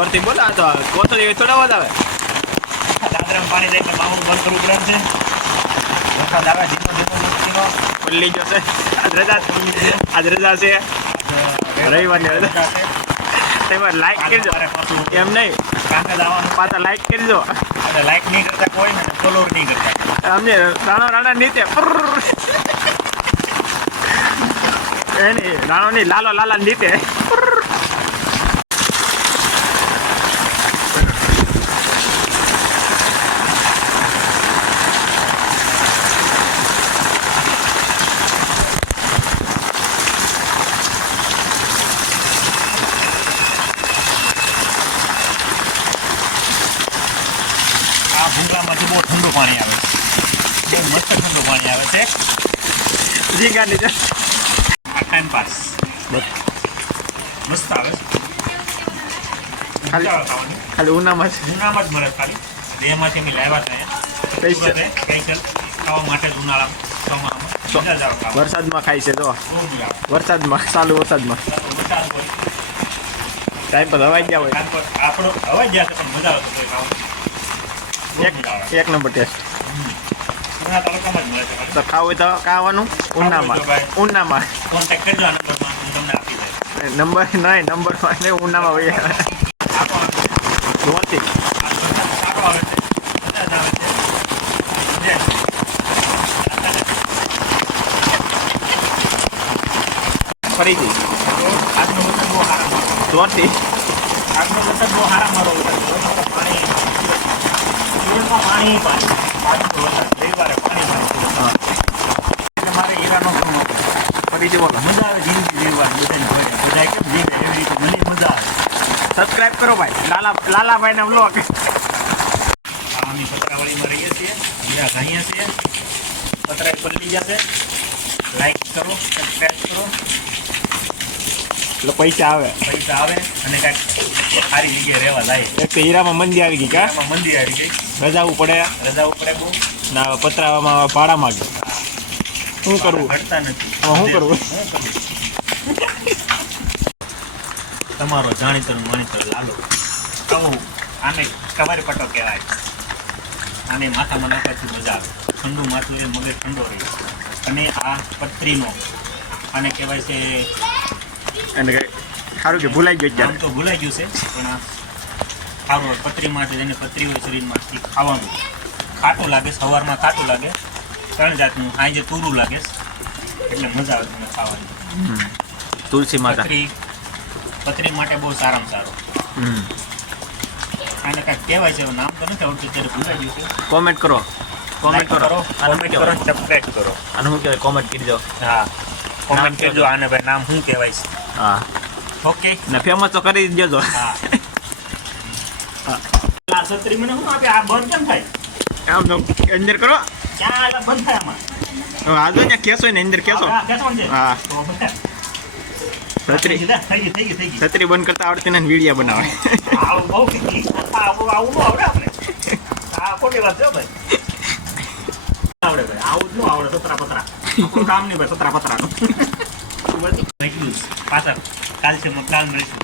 જોરથી બોલો આ તો કોથળી થોડા વાત આવે દાદરામાં પાણી જાય એટલે બાવણું બંધ કરવું પડે છે વરસાદ આવે ધીમો ધીમો ખુલ્લી જશે આજ રજા છે રવિવારની રજા છે તેમાં લાઈક કરજો એમ નહીં કાંકે જવાનું પાછા લાઈક કરજો અને લાઈક નહીં કરતા કોઈ ને ફોલો નહીં કરતા અમને રાણા નીચે એની રાણોની લાલા નીચે ભૂંગળામાંથી બહુ ઠંડુ પાણી આવે છે બહુ મસ્ત ઠંડુ પાણી આવે છે જીગાની આ ટાઈમ પાસ મસ્ત આવે ખાલી ઉનામાં ઉનામાં જ મળે ખાલી બેમાંથી અમે લાવ્યા હતા સ્પેશિયલ ખાવા માટે જ ઉનાળામાં ચોમાસામાં વરસાદમાં ખાય છે તો વરસાદમાં ચાલુ વરસાદમાં ટાઈમ પર હવાઈ ગયા હોય આપણો હવાઈ ગયા છે પણ મજા આવતો ખાવાનું એક નંબર ટેસ્ટ તાલુકામાં જ મળે છે તો ખાવું હોય તો ખાવાનું ઉનામાં કોન્ટેક્ટ કરજો આ નંબરમાં હું તમને આપી દઈશ નંબર નહીં ઉનામાં હોય જોરથી ફરીથી જોરથી આગનો વરસાદ બહુ સારા મારો પાણી પાણી રવિવારે પાણી મારે હીરાનો ફરીથી બોલો મજા આવે જિંદગી જીવવાની બધા કેમ જીવે એવી રીતે મને મજા આવે સબસ્ક્રાઇબ કરો ભાઈ લાલાભાઈના બ્લોગ અમે પતરાવાળીમાં રહીએ છીએ હીરા ખાઈએ છીએ પતરા પલટી જશે લાઈક કરો સબસ્ક્રાઇબ કરો એટલે પૈસા આવે અને કાંઈક સારી જગ્યાએ રહેવા જાય એક તો હીરામાં મંદી આવી ગઈ કા મંદિર આવી ગઈ રજાવું પડે બહુ ના પતરામાં ભાડા માગે શું કરવું ઘટતા નથી શું કરવું તમારો જાણીતો માણીતો લાલો કહું આને કવારી પટ્ટો કહેવાય આને માથામાં નાખવાથી મજા આવે ઠંડુ માથું એ મગજ ઠંડો રહે અને આ પતરીનો આને કહેવાય છે અને સારું કે ભૂલાઈ ગયું આમ તો ભૂલાઈ ગયું છે પણ આ સારું પતરીમાંથી જેને પતરી હોય શરીરમાંથી ખાવાનું ખાટું લાગે સવારમાં ખાટું લાગે 3 જાતનું સાંજે તુરું લાગે એટલે મજા આવે તમને ખાવાની તુલસી માતા પતરી માટે બહુ સારામાં સારું આને કાંઈક કહેવાય છે નામ તો નથી આવડતું ત્યારે ભૂલાઈ ગયું છે કોમેન્ટ કરો સબસ્ક્રાઇબ કરો અને શું કહેવાય કોમેન્ટ કરજો હા કોમેન્ટ કરજો આને ભાઈ નામ શું કહેવાય છે હા ઓકે ને ફેમસ તો કરી દેજો હા આ છત્રી મને શું આપે આ બંધ કેમ થાય આમ તો અંદર કરો ક્યાં આ બંધ થાય આમાં હવે આજો ને કેસો ને અંદર કેસો હા છત્રી થઈ ગઈ છત્રી બંધ કરતા આવડતી ને વિડીયો બનાવે આવું બહુ કીધી આવું આવડે આપણે આ ખોટી વાત છે ભાઈ આવડે ભાઈ આવું જ ન આવડે પતરા આપણું કામ નહીં ભાઈ પતરાનું પાછા કાલ મળીશું